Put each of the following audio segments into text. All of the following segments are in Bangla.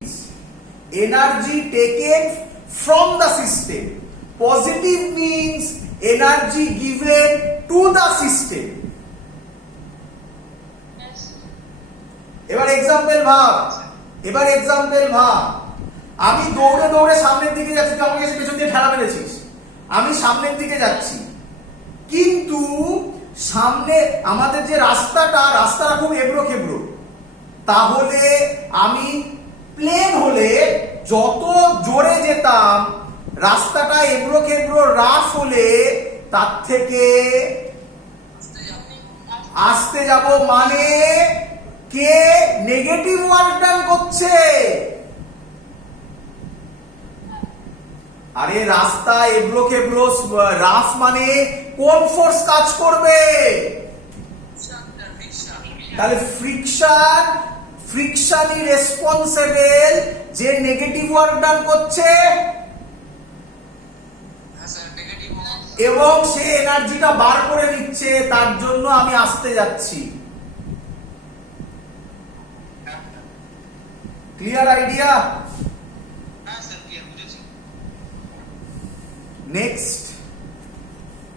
energy taken from the system. Positive means energy given to the system. এবার এক্সাম্পল ভাব, আমি দৌড়ে দৌড়ে সামনের দিকে যাচ্ছি, তুই আমাকে এসে পেছন দিয়ে ঠেলা মেরেছিস, আমি সামনের দিকে যাচ্ছি, কিন্তু সামনে আমাদের যে রাস্তাটা খুব এবড়ো খেবড়ো, তাহলে আমি প্লেন হলে যত জোরে যেতাম, রাস্তাটা এবড়ো খেবড়ো রাফ হলে তার থেকে আসতে যাব, মানে কে নেগেটিভ ওয়ার্ক ডান করছে। আরে রাস্তা এবড়ো খেবড়ো রাফ মানে কোন ফোর্স কাজ করবে? তাহলে ফ্রিকশনই রেসপন্সিবল যে নেগেটিভ ওয়ার্ক ডান করছে, এবং সে এনার্জিটা বার করে নিচ্ছে, তার জন্য আমি আসতে যাচ্ছি। Clear idea? নেক্সট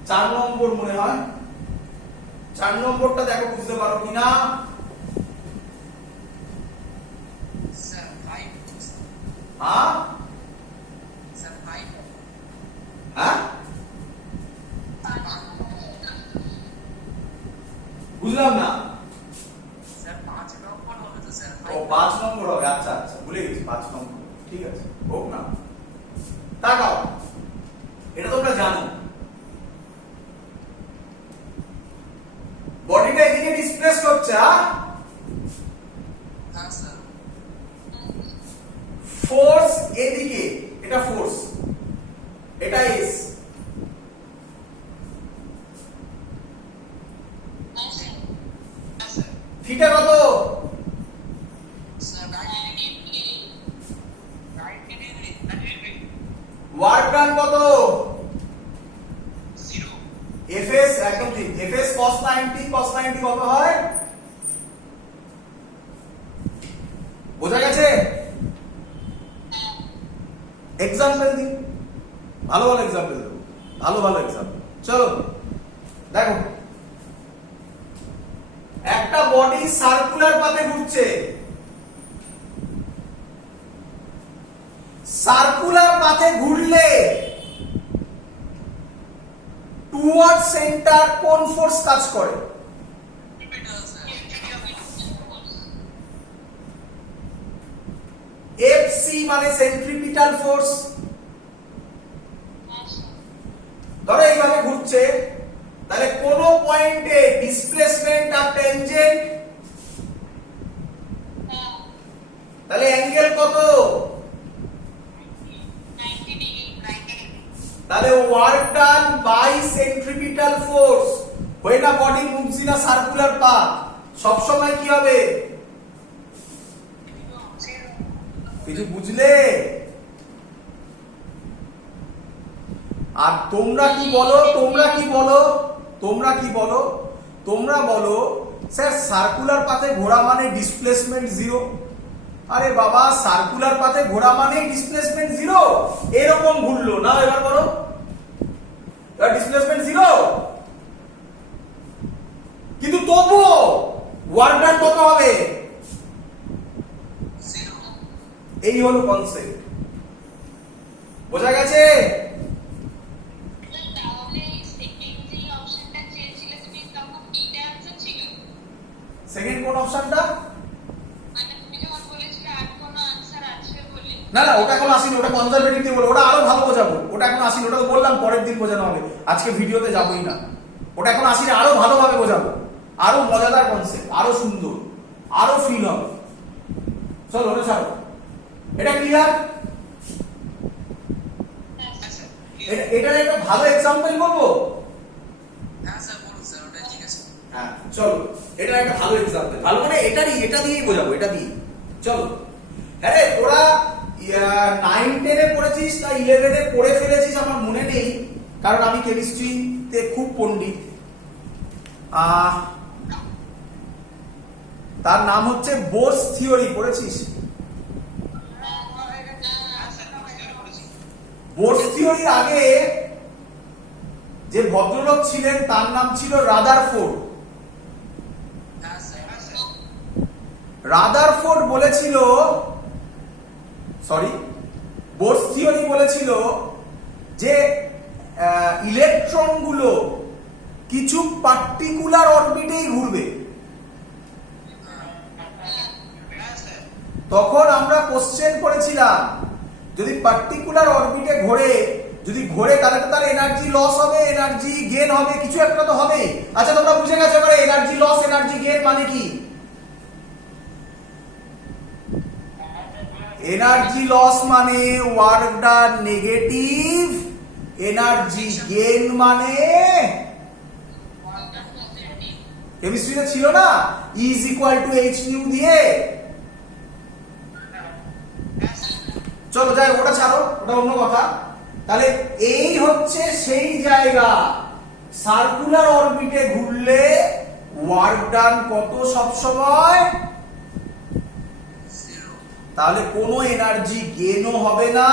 4 নম্বর মনে হয়, 4 নম্বরটা দেখো বুঝতে পারো কিনা। বুঝলাম না। 5 নম্বর হবে। আচ্ছা আচ্ছা, ভুলে গেছি, 5 নম্বর। ঠিক আছে, হোক না। তাকাও, এটা তোমরা জানো, বডিটা এদিকে ডিসপ্লেস করছে, ফোর্স এদিকে, এটা ফোর্স, এটা এস, থিটা কত? ওয়ার্ক ডান কত? 0। এফএস একদম ঠিক, এফএস cos 90 কত হয়? বোঝা গেছে? এক্সাম্পল দিই, ভালো এক্সাম্পল দেবো, ভালো এক্সাম্পল। চলো দেখো, একটা বডি সার্কুলার পাথে ঘুরছে, সার্কুলার পাথে ঘুরলে টুয়ার্ড সেন্টার কোন ফোর্স কাজ করে? এফসি মানে সেন্ট্রিপিটাল ফোর্স। ধরো এইভাবে ঘুরছে, তাহলে কোন পয়েন্টে ডিসপ্লেসমেন্ট আর টেনজেন্ট, তাহলে অ্যাঙ্গেল কত? তাহলে work done by centripetal force, when a body moves in a circular path, সব সময় কি হবে? কিছু বুঝলে? আর তোমরা কি বলো? তোমরা বলো স্যার সার্কুলার পাথে ঘোরা মানে ডিসপ্লেসমেন্ট 0। আরে বাবা, সার্কুলার পাথে ঘোরা মানে ডিসপ্লেসমেন্ট 0, এরকম ঘুরলো না, এবার বলো ডিসপ্লেসমেন্ট 0, কিন্তু তবুও ওয়ার্ক ডান কত হবে? 0। এই হলো কনসেপ্ট, বোঝা গেছে? সেকেন্ড কোন অপশনটা? না ওটা এখন আসেনি, ওটা কনজারভেটিভ দিয়ে বলো, ওটা আরো ভালো বোঝাবো, ওটা এখন আসেনি, ওটা তো বললাম পরের দিন বোঝানো হবে, আজকে ভিডিওতে যাবোই না, ওটা এখন আসেনি, আরো ভালোভাবে বোঝাবো, আরো মজাদার কনসেপ্ট, আরো সুন্দর, আরো ফিল হবে। চলো ওটা ছাড়ো, এটা ক্লিয়ার? এটার একটা ভালো এক্সাম্পল বলবো? হ্যাঁ চলো, এটা একটা ভালো এক্সাম্পল, ভালো মানে এটা দিয়েই বোঝাবো, এটা দিয়ে। চলো, হ্যাঁ তোরা 9-10 পড়েছিস না 11 পড়ে ফেলেছিস আমার মনে নেই, কারণ আমি কেমিস্ট্রিতে খুব পণ্ডিত। তার নাম হচ্ছে বোস থিওরি, পড়েছিস? বোরস থিওরির আগে যে ভদ্রলোক ছিলেন তার নাম ছিল রাদারফোর্ড। রাদারফোর্ড বলেছিল, বোরস থিওরি বলেছিল যে ইলেকট্রনগুলো কিছু পার্টিকুলার অরবিটেই ঘুরবে। তখন আমরা কোশ্চেন করেছিলাম যদি পার্টিকুলার অরবিটে যদি ঘোরে তাহলে তো তার এনার্জি লস হবে, এনার্জি গেইন হবে, কিছু একটা তো হবে। আচ্ছা তোমরা বুঝে গেছো এবারে এনার্জি লস এনার্জি গেইন মানে কি? এনার্জি লস মানে work done negative, energy gain মানে কেমিস্ট্রিতে ছিল না E is equal to h nu দিয়ে। চলো যাই, ওটা ছাড়ো, ওটা অন্য কথা। তাহলে এই হচ্ছে সেই জায়গা, সার্কুলার অরবিটে ঘুরলে ওয়ার্ক ডান কত সব সময়? তাহলে কোনো এনার্জি গেইনও হবে না,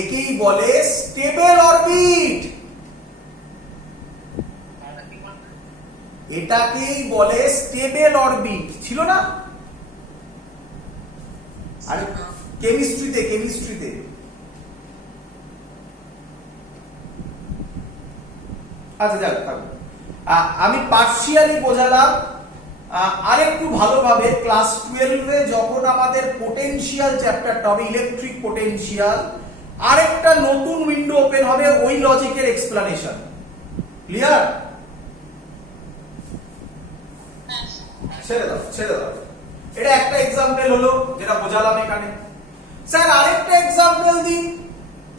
একেই বলে স্টেবল অরবিট। এটাকেই বলে স্টেবল অরবিট। ছিল না? আরে কেমিস্ট্রিতে আচ্ছা যাক, আমি পার্সিয়ালি বোঝালাম। আরেকটু ভালোভাবে ক্লাস 12-এ যখন আমাদের পোটেনশিয়াল চ্যাপ্টারটা হবে, ইলেকট্রিক পোটেনশিয়াল, আরেকটা নতুন উইন্ডো ওপেন হবে ওই লজিকের এক্সপ্লানেশন। ক্লিয়ার? ছেড়ে দাও। এটা একটা এক্সাম্পল হলো যেটা বোঝালাম এখানে। স্যার আরেকটা এক্সাম্পল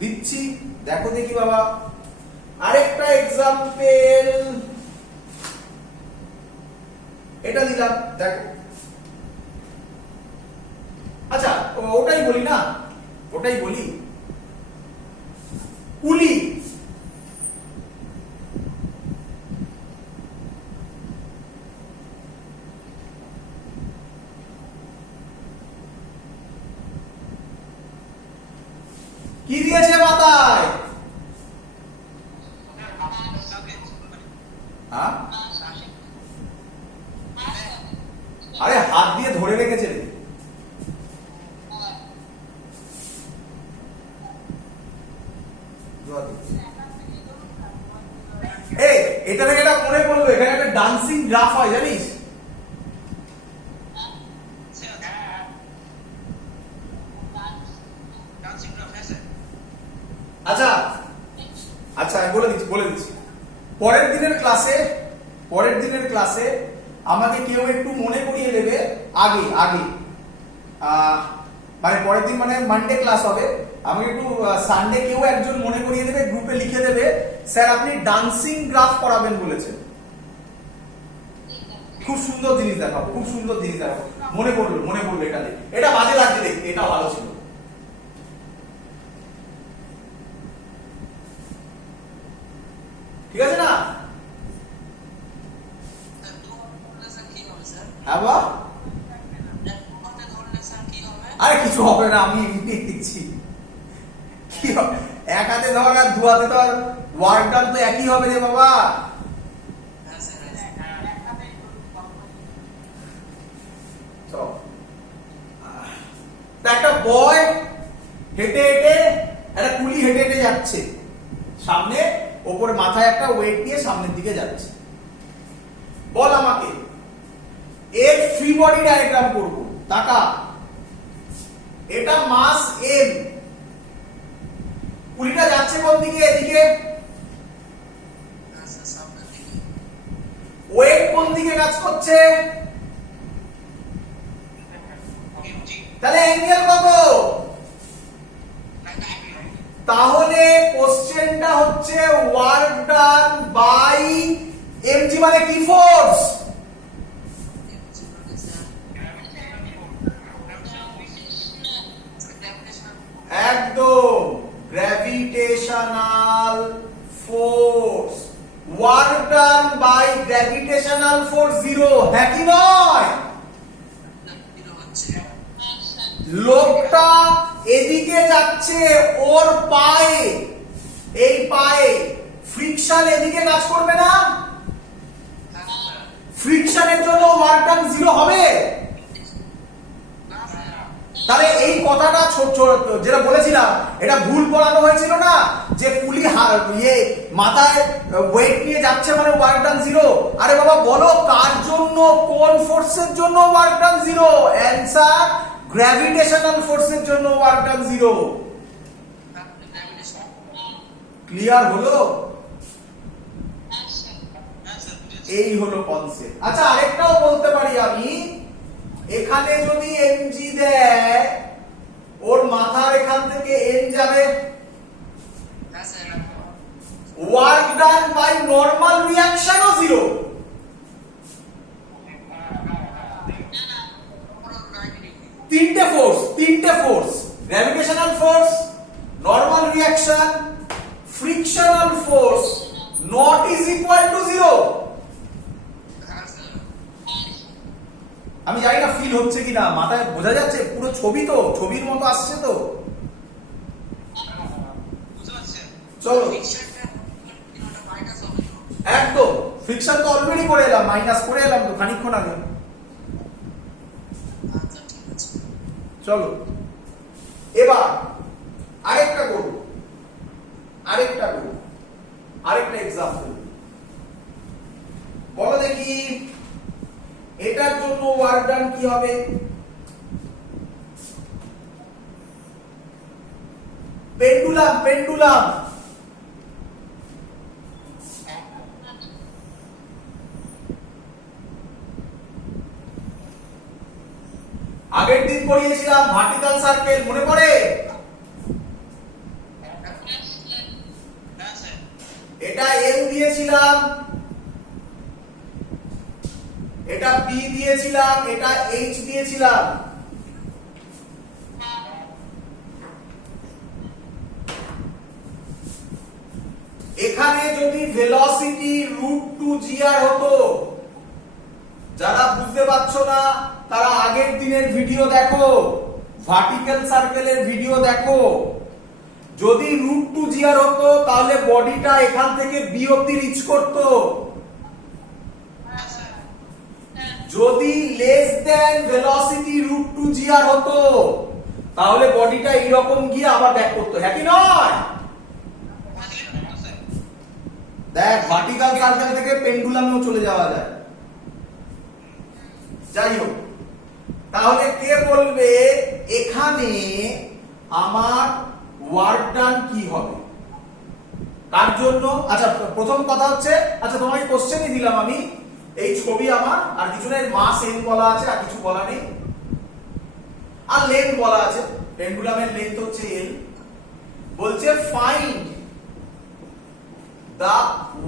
দিচ্ছি, দেখো দেখি বাবা। আরেকটা এক্সাম্পল এটা দিলাম, দেখো। আচ্ছা ওটাই বলি পুলি। কি দিয়েছে মাথায়? আরে হাত দিয়ে ধরে রেখেছে রে। এই এটা থেকে এটা মনে পড়লো, এখানে একটা ডান্সিং গ্রাফ হয় জানিস? আচ্ছা বলে দিচ্ছি। পরের দিনের ক্লাসে আমাকে কেউ একটু মনে করিয়ে দেবে আগে মানে পরের দিন মানে মানডে ক্লাস হবে, আমাকে একটু সানডে কেউ একজন মনে করিয়ে দেবে, গ্রুপে লিখে দেবে স্যার আপনি ডান্সিং গ্রাফ করাবেন বলেছেন। খুব সুন্দর জিনিস দেখাবো, মনে পড়লো এটা বাজে লাগছে দেখতে, এটা ভালো ছিল। ঠিক আছে না? আরে কিছু হবে না, আমি এমনি দিচ্ছি। কি হবে, এক হাতে ধর আর দু হাতে ধর, ওয়ার্ক ডান তো একই হবে রে বাবা। একটা বয় একটা কুলি হেঁটে যাচ্ছে সামনে, ওপরে মাথায় একটা ওয়েট দিয়ে সামনের দিকে যাচ্ছে। বল আমাকে এর ফ্রি বডি ডায়াগ্রাম করব। টাকা এটা মাস এম, কুলিটা যাচ্ছে কোন দিকে? এদিকে। ওয়েট কোন দিকে কাজ করছে? তাহলে অ্যাঙ্গেল কত? তাহলে কোশ্চেনটা হচ্ছে ওয়ার্ক ডান বাই এমজি মানে কি ফোর্স? একদম gravitational force. Work done by gravitational force 0, হ্যাঁ কি নয়? লোকটা এদিকে যাচ্ছে ওর পায়ে, এই পায়ে ফ্রিকশন এদিকে কাজ করবে না? ফ্রিকশনের জন্য ওয়ার্ক ডান 0 হবে? তাহলে এই কথাটা যেটা বলেছিলাম এটা ভুল পড়ানো হয়েছিল না, যে পুলি মাথায় ওয়েট নিয়ে যাচ্ছে মানে ওয়ার্ক ডান 0। আরে বাবা বলো কার জন্য, কোন ফোর্সের জন্য ওয়ার্ক ডান 0? অ্যানসার গ্র্যাভিটেশনাল ফোর্সের জন্য ওয়ার্ক ডান 0। ক্লিয়ার হলো? এই হলো কনসেপ্ট। আচ্ছা আরেকটাও বলতে পারি আমি, এখানে যদি mg দেয়, ওর মাথার এখান থেকে n যাবে, ওয়ার্ক ডান বাই নরমাল রিঅ্যাকশনও 0। তিনটে force, gravitational force, normal reaction, frictional force not is equal to 0। আমি জানি না ফিল হচ্ছে কিনা, মাথায় বোঝা যাচ্ছে? পুরো ছবি তো ছবির মতো আসছে তো? চলো একদম, ফ্রিকশন তো অলরেডি করে এলাম, মাইনাস করে এলাম তো খানিকক্ষণ আগে। চলো এবার আরেকটা করব, আরেকটা এক্সাম্পল। বলো দেখি এটার জন্য ওয়ার্ক ডান কি হবে? পেন্ডুলাম আগের দিন পড়িয়েছিলাম ভার্টিক্যাল সার্কেল, মনে পড়ে? এটা এম দিয়েছিলাম, এটা বি দিয়েছিলাম, এটা এইচ দিয়েছিলাম। এখানে যদি ভেলোসিটি √2gr হতো, যারা বুঝতে পারছো না তারা আগের দিনের ভিডিও দেখো, ভার্টিক্যাল সার্কেলের ভিডিও দেখো। যদি √2gr হতো তাহলে বডিটা এখান থেকে বি অবধি রিচ করতো। যদি লেস দেন ভেলোসিটি √2gr হতো তাহলে বডিটা এইরকম গিয়ে আবার ব্যাক করতো, হ্যাঁ কি নয়? দেখ ভার্টিক্যাল সার্কেল থেকে পেন্ডুলামেও চলে যাওয়া যায়। যাই হোক, তাহলে কে বলবে এখানে আমার ওয়ার্ক ডান কি হবে, কার জন্য? আচ্ছা প্রথম কথা হচ্ছে, আচ্ছা তোমাকে কোশ্চেনই দিলাম আমি, এই ছবি আমার, আর কিছু না, মাস n বলা আছে, আর কিছু বলা নেই, আর লেন্থ বলা আছে, পেন্ডুলামের লেন্থ হচ্ছে l। বলছে ফাইন্ড দা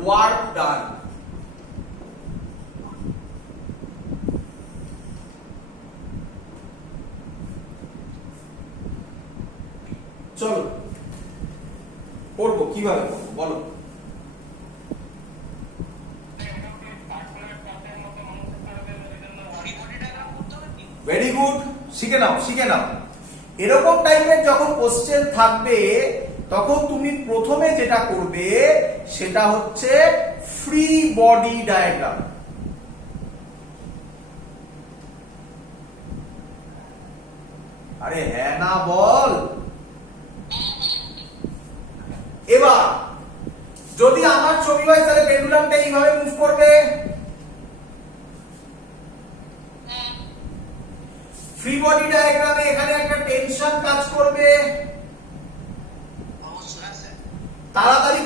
ওয়ার্ক ডান। চলো পড়বো, কিভাবে পড়বো বলো? ভেরি গুড, শিখে নাও। এরকম টাইপের যখন কোশ্চেন থাকবে তখন তুমি প্রথমে যেটা করবে সেটা হচ্ছে ফ্রি বডি ডায়াগ্রাম। আরে হ্যাঁ না বল। এবার যদি আমার ছবি হয় তাহলে পেন্ডুলামটা এইভাবে মুভ করবে। ফ্রি বডি ডায়াগ্রামে এখানে একটা টেনশন কাজ করবে। তাড়াতাড়ি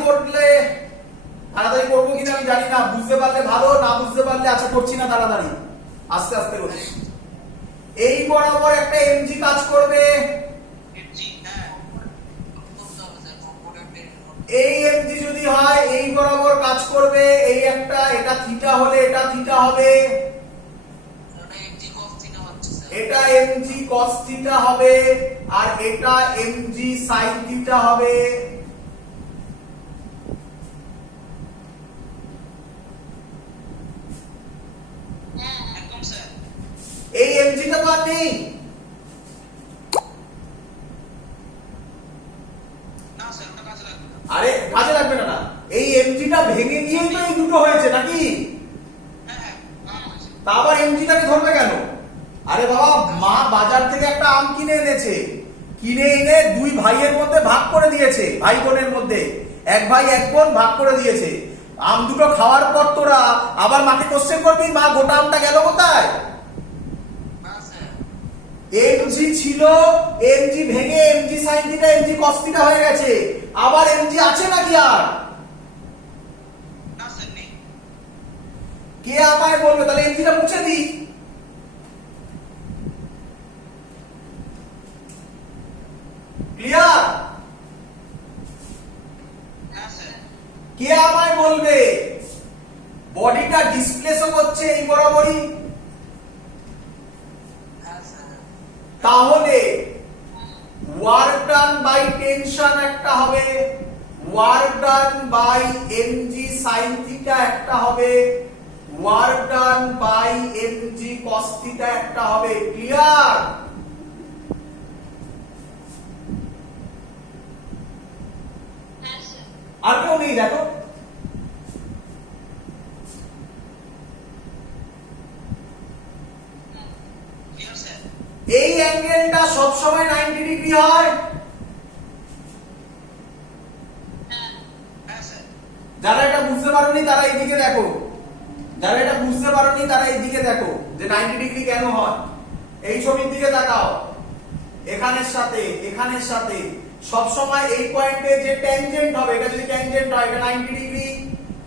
করবো কিনা আমি জানি না, বুঝতে পারলে ভালো, না বুঝতে পারলে আচ্ছা করছি না, তাড়াতাড়ি আস্তে আস্তে করছি। এই বরাবর একটা এমজি কাজ করবে, এই এমজি যদি হয় এই বরাবর কাজ করবে, এই একটা, এটা থিটা হলে এটা থিটা হবে, এটা এমজি কস থিটা হবে, আর এটা এমজি সাইন থিটা হবে। এই এমজিটা তো আর নেই, তা আবার এমজিটাকে ধরবে কেন? আরে বাবা, মা বাজার থেকে একটা আম কিনে এনেছে, কিনে এনে দুই ভাইয়ের মধ্যে ভাগ করে দিয়েছে, ভাই বোনের মধ্যে এক ভাই এক বোন ভাগ করে দিয়েছে। আম দুটো খাওয়ার পর তোরা আবার মাকে কোশ্চেন করবি, মা গোটা আমটা গেল কোথায়? এমজি ছিল, এমজি ভেঙে MG sine theta MG cos theta হয়ে গেছে, আবার এমজি আছে নাকি আর? কে আমায় বলবে? তাহলে এমজিটা মুছে দিই। ক্লিয়ার? কে আমায় বলবে বডিটা ডিসপ্লেসও করছে এই বরাবরই? তাহলে ওয়ার্ক ডান বাই টেনশন একটা হবে, work done by MG sine theta একটা হবে, work done by mg cos theta একটা হবে। ক্লিয়ার? আর কেউ নেই দেখো? এই অ্যাঙ্গেলটা সবসময় 90 ডিগ্রি হয়। যারা এটা বুঝতে পারোনি তারা এইদিকে দেখো, যারা এটা বুঝতে পারোনি তারা এইদিকে দেখো যে 90 ডিগ্রি কেন হয়। এই ছবির দিকে তাকাও, এখানের সাথে এখানের সাথে সবসময় এই পয়েন্টে যে ট্যানজেন্ট হবে, এটা যদি ট্যানজেন্ট হয় এটা 90 ডিগ্রি,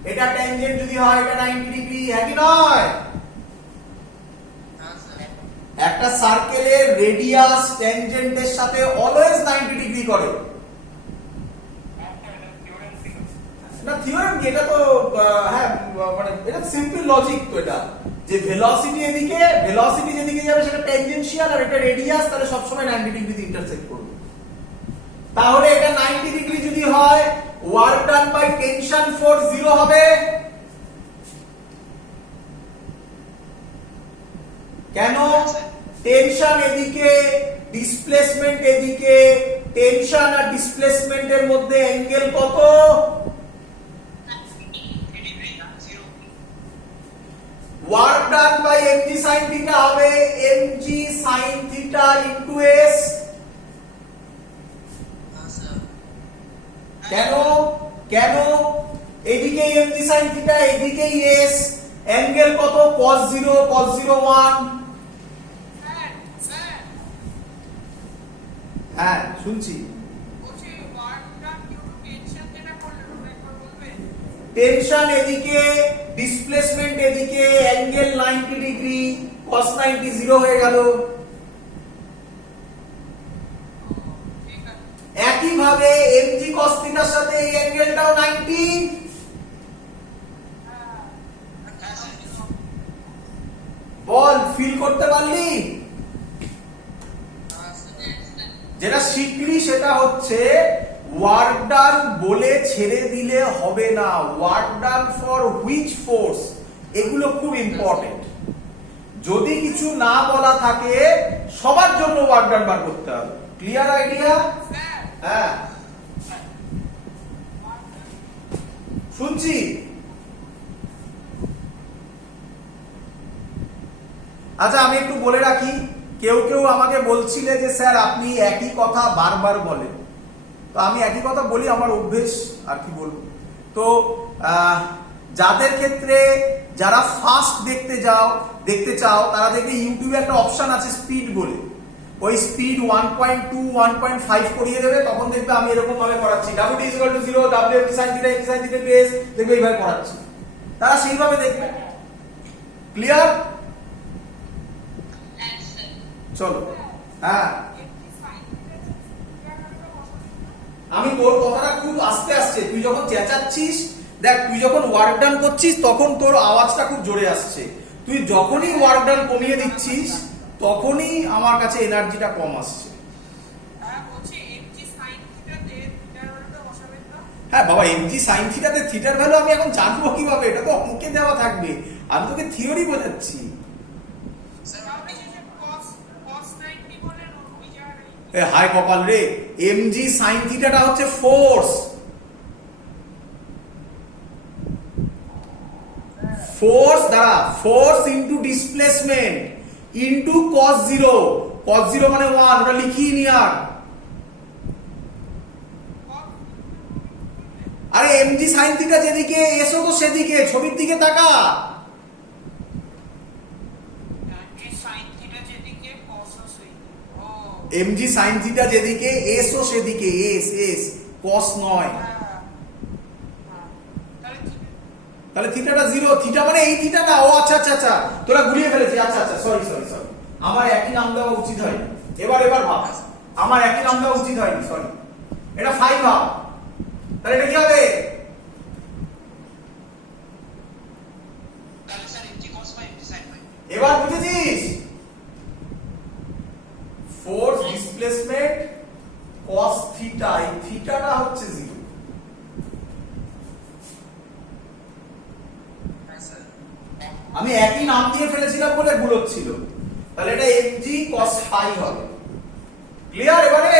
এটা ট্যানজেন্ট যদি হয় এটা 90 ডিগ্রি, হ্যাঁ কি নয়? একটা সার্কেলের রেডিয়াস ট্যানজেন্টের সাথে অলওয়েজ 90 ডিগ্রি করে। না থিওরেম কি, এটা তো হ্যাঁ মানে এটা সিম্পল লজিক তো, এটা যে ভেলোসিটি এদিকে, ভেলোসিটি যেদিকে যাবে সেটা ট্যানজেনশিয়াল আর এটা রেডিয়াস, তাহলে সব সময় 90 ডিগ্রিতে ইন্টারসেক্ট করবে। তাহলে এটা 90 ডিগ্রি যদি হয়, work done by tension force 0 হবে। কেন? টেনশন এদিকে, ডিসপ্লেসমেন্ট এদিকে, টেনশন আর ডিসপ্লেসমেন্টের মধ্যে অ্যাঙ্গেল কত? Work done by MG sine theta হবে MG sine theta into S. কেন? কেন? এদিকে এমজি সাইন থিটা, এদিকে এস, অ্যাঙ্গেল কত? cos 0 cos 0 1। হ্যাঁ শুনছি। টেনশন এদিকে, ডিসপ্লেসমেন্ট এদিকে, অ্যাঙ্গেল 90 ডিগ্রি, cos 90 0 হয়ে গেল। একই ভাবে mg cos থিটার সাথে এই অ্যাঙ্গেলটাও 90। বল, ফিল করতে পারলি? যেটা শিখলি সেটা হচ্ছে ওয়ার্ক ডান বলে ছেড়ে দিলে হবে না, work done for which force, এগুলো খুব ইম্পর্টেন্ট। যদি কিছু না বলা থাকে সবার জন্য ওয়ার্ক ডান বার করতে হবে। Clear idea? হ্যাঁ শুনছি। আচ্ছা আমি একটু বলে রাখি, কেউ কেউ আমাকে বলছিলে যে স্যার আপনি একই কথা বারবার বলেন, তো আমি একই কথা বলি, আমার অভ্যেস আর কি বলবো। তো যাদের ক্ষেত্রে যারা ফাস্ট দেখতে চাও তারা দেখবে ইউটিউবে একটা অপশন আছে স্পিড বলে, ওই স্পিড 1.2 1.5 করিয়ে দেবে, তখন দেখবে আমি এরকম ভাবে করাচ্ছি w t = 0 w sin θ sin θ s, দেখবে এইভাবে করাচ্ছি, তারা সেইভাবে দেখবে। ক্লিয়ার? চলো। হ্যাঁ আমি তোর কথাটা খুব আস্তে আসছে, তুই যখন চেঁচাচ্ছিস, দেখ তুই যখন ওয়ার্ক ডান করছিস তখন তোর আওয়াজটা খুব জোরে আসছে, তুই যখনই ওয়ার্ক ডান কমিয়ে দিচ্ছিস তখনই আমার কাছে এনার্জিটা কম আসছে। হ্যাঁ বাবা, এমজি সাইন থিটাতে থিটার ভ্যালু আমি এখন জানবো কিভাবে? এটা তো অঙ্কে দেওয়া থাকবে, আমি তোকে থিওরি বোঝাচ্ছি। হাই কপাল রে, এমজি সাইন থিটাটা হচ্ছে ফোর্স, ফোর্স দাঁড়া, force into displacement into cos 0, cos 0 মানে 1, ওটা লিখিয়ে নি আর। আরে mg sin থিটা যেদিকে এসো তো সেদিকে, ছবির দিকে তাকা। mg sin থিটা যেদিকে এসো সেদিকে, এস এস, cos নয়। তাহলে থিটাটা 0, থিটা মানে এই থিটা না, ও আচ্ছা আচ্ছা আচ্ছা, তোরা গুলিয়ে ফেলেছিস, আচ্ছা আচ্ছা, সরি সরি সরি, আমার একই নাম দেওয়া উচিত হয়নি। এবার ভাব, আমার একই নাম দেওয়া উচিত হয়নি, সরি। এটা 5 ভাব, তাহলে এটা কি হবে? এবার বুঝেছিস? ফোর্স ডিসপ্লেসমেন্ট cos থিটা, এই থিটাটা হচ্ছে 0। আমি একই নাম দিয়ে ফেলেছিলাম বলে গুলোচ্ছিল, তাহলে এটা mg cos phi হবে। ক্লিয়ার? এবারে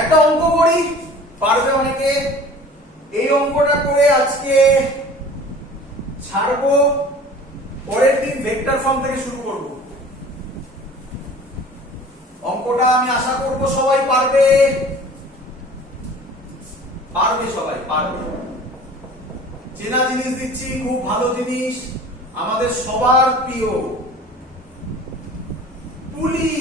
একটা অঙ্ক করি, পারবে অনেকে। এই অঙ্কটা করে আজকে ছাড়বো, পরের দিন ভেক্টর ফর্ম থেকে শুরু করব। অঙ্কটা আমি আশা করব সবাই পারবে, পারবে সবাই, পারবে। চেনা জিনিস দিচ্ছি, খুব ভালো জিনিস, আমাদের সবার প্রিয় পুলি।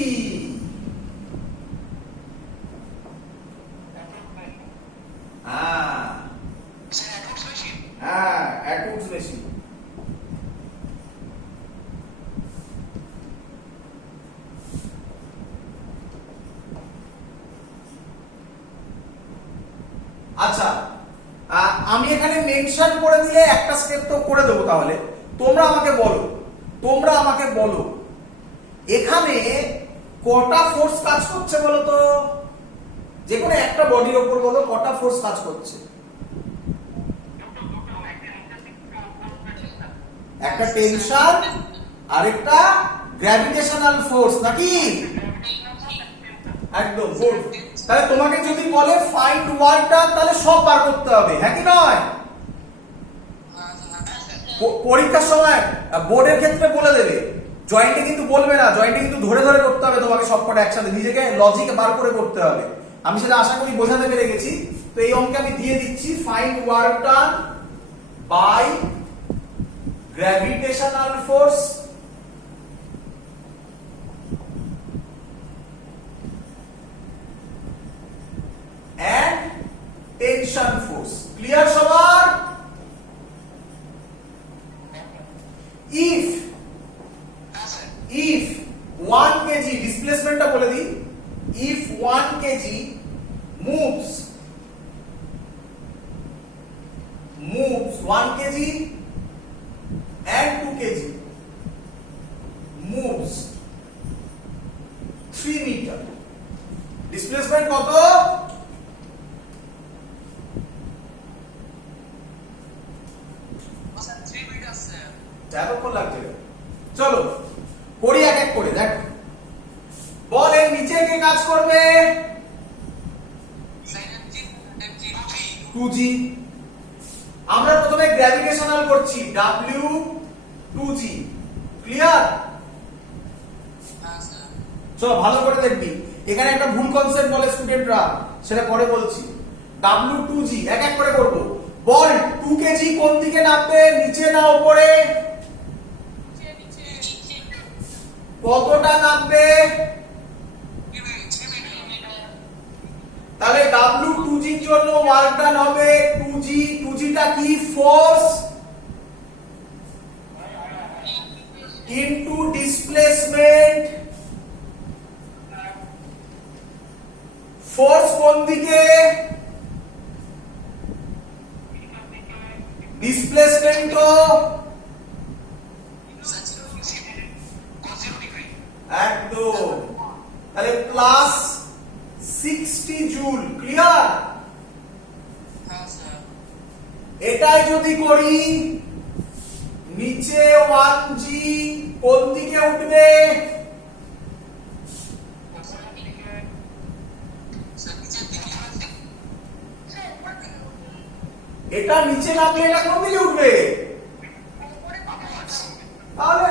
হ্যাঁ হ্যাঁ, অ্যাটুডস মেশিন। আচ্ছা, আমি এখানে মেনশন করে দিলে একটা স্টেপ তো করে দেবো। তাহলে তোমরা আমাকে বলো এখানে কটা ফোর্স কাজ করছে বলো তো? যে কোনো একটা বডির উপর বলো কটা ফোর্স কাজ করছে? একটা টেনশন আর একটা গ্র্যাভিটেশনাল ফোর্স, নাকি? একদম গুড। তাহলে তোমাকে যদি বলে ফাইন্ড ওয়াইটা, তাহলে সব বার করতে হবে, হ্যাঁ কি নয়? পরীক্ষার সময় বোর্ডের ক্ষেত্রে বলে দেবে, জয়েন্টে কিন্তু বলবে না, জয়েন্টে কিন্তু ধরে ধরে করতে হবে তোমাকে, সবকটা একসাথে নিজেকে লজিকে বার করে করতে হবে। আমি সেটা আশা করি বোঝাতে পেরে গেছি। তো এই অঙ্কে আমি দিয়ে দিচ্ছি, find work done by gravitational force and tension force. Clear সবার? if 1 kg ডিসপ্লেসমেন্টটা বলে দিই, if 1 kg moves 1 kg and 2 kg moves 3 meter, displacement কত? এতক্ষণ লাগছে। চলো করি এক এক করে, দেখো। বল এর নিচে কে কাজ করবে? 2g। আমরা প্রথমে গ্র্যাভিটেশনাল করছি, w 2g। ক্লিয়ার? চলো ভালো করে দেখবি, এখানে একটা ভুল কনসেপ্ট বলে স্টুডেন্টরা, সেটা পরে বলছি। w 2g এক এক করে করব। বল 2 kg কোন দিকে নামবে, নিচে না উপরে? কতটা নামবে? তাহলে w 2g এর জন্য ওয়ার্ক ডান হবে 2g। 2g টা কি? Force into displacement. ফোর্স কোন দিকে? ডিসপ্লেসমেন্ট তো একদম, তাহলে প্লাস 60 জুল। ক্লিয়ার? এটাই যদি করি, নিচে 1g কোন দিকে উঠবে? এটা নিচে নামলে এটা কোন দিকে উঠবে? তাহলে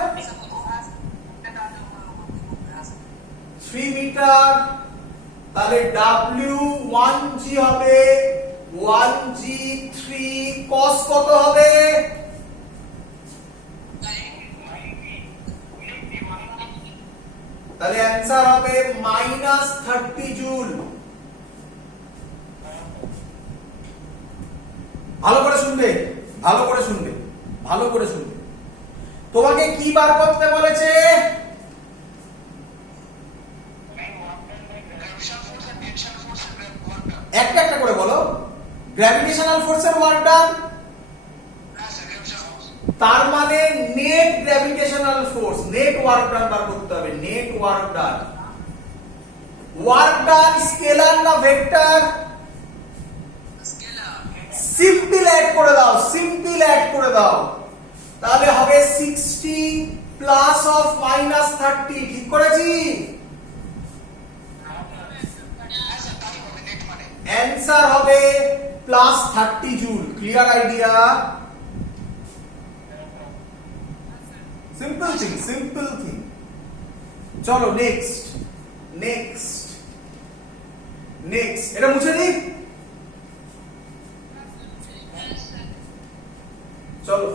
3 মিটার, তাহলে W1G হবে 1G3 cos কত হবে? তাহলে অ্যান্সার হবে -30 জুল। ভালো করে শুনবে, ভালো করে শুনবে, ভালো করে শুনবে। তোমাকে কি বার করতে বলেছে? একটা একটা করে বলো। গ্র্যাভিটেশনাল ফোর্সের ওয়ার্ক ডান, তার মানে net gravitational force, net work done বার করতে হবে। Net work done, work done scalar না ভেক্টর? সিম্পল অ্যাড করে দাও, সিম্পল অ্যাড করে দাও। তাহলে হবে 60 প্লাস অফ -30, ঠিক করেছি? অ্যান্সার হবে +30 joule. Clear idea? Simple thing, simple thing. চলো নেক্সট, নেক্সট, নেক্সট। এটা মুছে দিই। চলো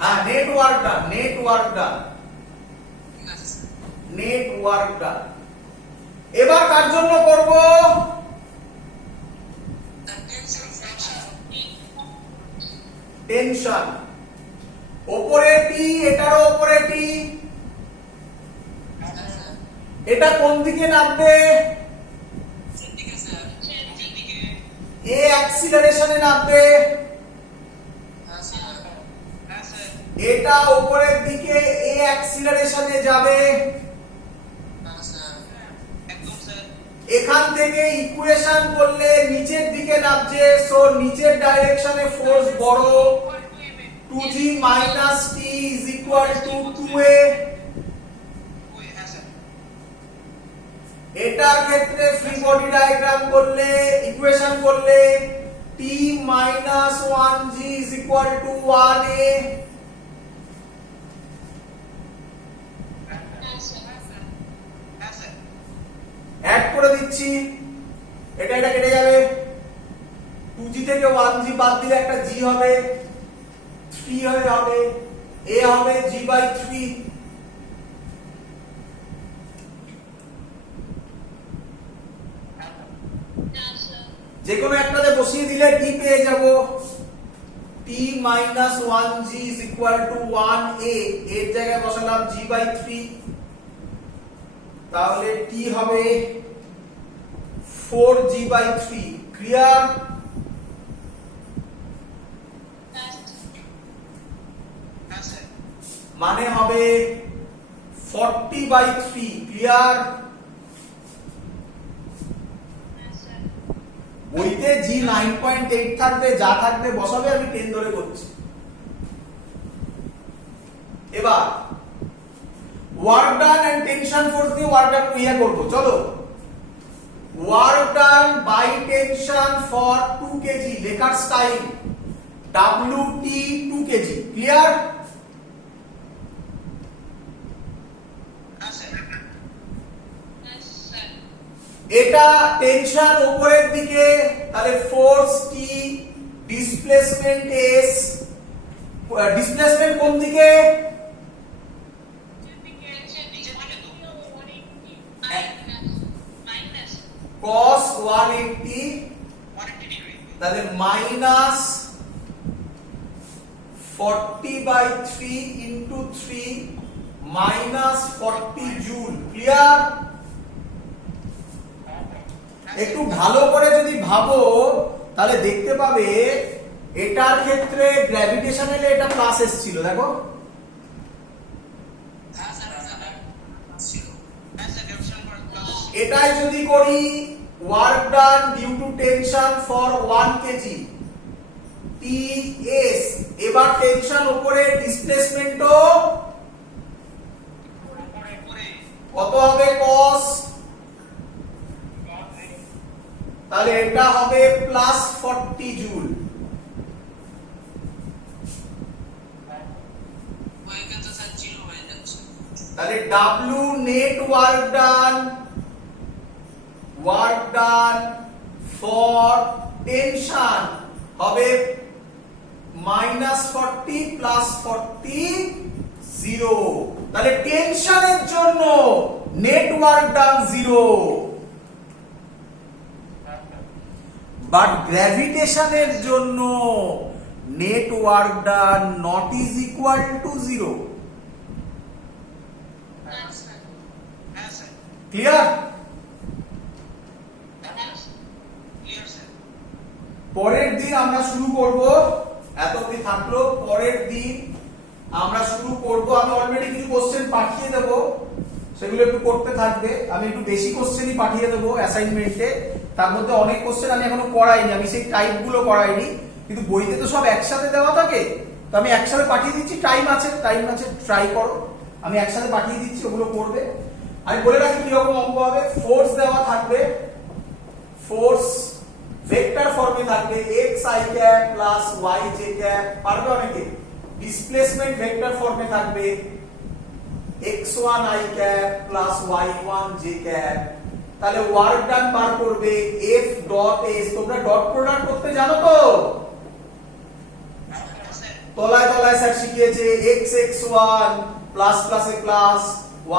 হ্যাঁ, নেটওয়ার্ক ডান, নেটওয়ার্ক ডান, নেটওয়ার্ক ডান। এবার কার জন্য করব? টেনশন। ওপরে টি, এটারও ওপরে টি, এটা কোন দিকে নামবে? এ অ্যাক্সিলারেশনে নামবে, এটা উপরের দিকে এ অ্যাক্সিলারেশনে যাবে। এখান থেকে ইকুয়েশন করলে নিচের দিকে নামছে, সো নিচের ডাইরেকশনে ফোর্স বড়। 2G - T = 2A। এটার ক্ষেত্রে ফ্রি বডি ডায়াগ্রাম করলে, ইকুয়েশন করলে T - 1G = 1A। অ্যাড করে দিচ্ছি, এটা এটা কেটে যাবে। 2G থেকে 1G বাদ দিলে একটা G হবে, 3 হবে, A হবে G/3। যে কোনো একটাতে বসিয়ে দিলে T পেয়ে যাব। T - 1G = 1A, এর জায়গায় বসালাম G/3, তাহলে T হবে 4G/3। ক্লিয়ার? মানে হবে 40/3। ক্লিয়ার? বইতে G 9.8 থাকবে, যা থাকবে বসাবে, আমি 10 ধরে করছি। এবার work done and tension force দিয়ে ওয়ার্ক ডান ক্লিয়ার করব। চলো, work done by tension for 2 kg, লেখার স্টাইল WT 2 kg। ক্লিয়ার? এটা টেনশন উপরের দিকে, তাহলে force T, displacement S। Displacement কোন দিকে? cos 180, তাহলে -40/3 * 3 -40 জুল। ক্লিয়ার? একটু ভালো করে যদি ভাবো তাহলে দেখতে পাবে এটার ক্ষেত্রে গ্র্যাভিটেশনালে এটা প্লাস এসেছিল, দেখো। এটাই যদি করি work done due to tension for 1 kg TS, এবার টেনশন উপরে, ডিসপ্লেসমেন্টও কত হবে? cos, তাহলে এটা হবে প্লাস 40 জুল। তাহলে W net work done for tension হবে -40 প্লাস 40 0। তাহলে টেনশনের জন্য নেট ওয়ার্ক ডান 0, বাট গ্র্যাভিটেশনের জন্য net work done not is equal to 0। Clear? পরের দিন আমরা শুরু করব, এত অবধি থাকলো। পরের দিন আমরা শুরু করব, আমি অলরেডি কিছু কোশ্চেন পাঠিয়ে দেব, সেগুলো একটু করতে থাকবে। আমি একটু বেশি কোশ্চেনই পাঠিয়ে দেবো অ্যাসাইনমেন্টে, তার মধ্যে অনেক কোশ্চেন আমি এখনো করাইনি, আমি সেই টাইপগুলো করাইনি, কিন্তু বইতে তো সব একসাথে দেওয়া থাকে, তো আমি একসাথে পাঠিয়ে দিচ্ছি। টাইম আছে ট্রাই করো, আমি একসাথে পাঠিয়ে দিচ্ছি, ওগুলো করবে। আমি বলে রাখি কিরকম অঙ্ক হবে। ফোর্স দেওয়া থাকবে, ফোর্স ভেক্টর ফর্মে থাকবে xi cap plus yj cap, পারবে অনেকে। ডিসপ্লেসমেন্ট ভেক্টর ফর্মে থাকবে x1i cap plus y1j cap. তাহলে ওয়ার্ক ডান বার করবে f ডট s। তোমরা ডট প্রোডাক্ট করতে জানো তো? তলায় তলায় স্যার শিখিয়েছে x1 প্লাস প্লাসে প্লাস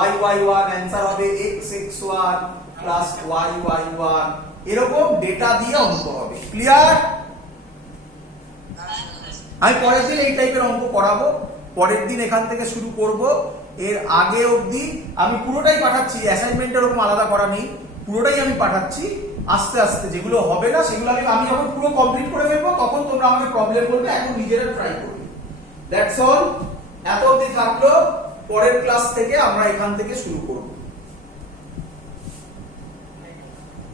y1, অ্যানসার হবে x1 প্লাস y1। এরকম ডেটা দিয়ে অঙ্ক হবে। ক্লিয়ার? আমি পরের দিন এই টাইপের অঙ্ক করাবো, পরের দিন এখান থেকে শুরু করব। এর আগে অবধি আমি পুরোটাই পাঠাচ্ছি, অ্যাসাইনমেন্টের ওরকম আলাদা করা নেই, পুরোটাই আমি পাঠাচ্ছি। আস্তে আস্তে যেগুলো হবে না সেগুলো আমি যখন পুরো কমপ্লিট করে ফেলবো তখন তোমরা আমাকে প্রবলেম বলবে, এখন নিজেরা ট্রাই করবে। That's all. এত অবধি থাকলো, পরের ক্লাস থেকে আমরা এখান থেকে শুরু করব।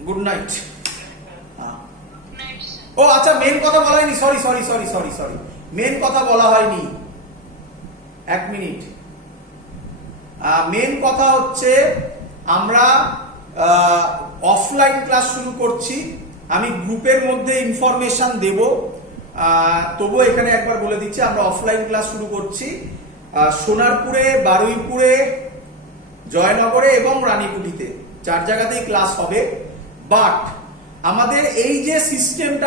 Good night. ও আচ্ছা, মেন কথা বলা হয়নি, সরি, মেন কথা বলা হয়নি, 1 মিনিট। মেন কথা হচ্ছে আমরা অফলাইন ক্লাস শুরু করছি। আমি গ্রুপের মধ্যে ইনফরমেশন দেব, তবুও এখানে একবার বলে দিচ্ছি, আমরা অফলাইন ক্লাস শুরু করছি সোনারপুরে, বারুইপুরে, জয়নগরে এবং রানীকুঠিতে, 4 জায়গাতেই ক্লাস হবে। বাট আমাদের এই যে সিস্টেমটা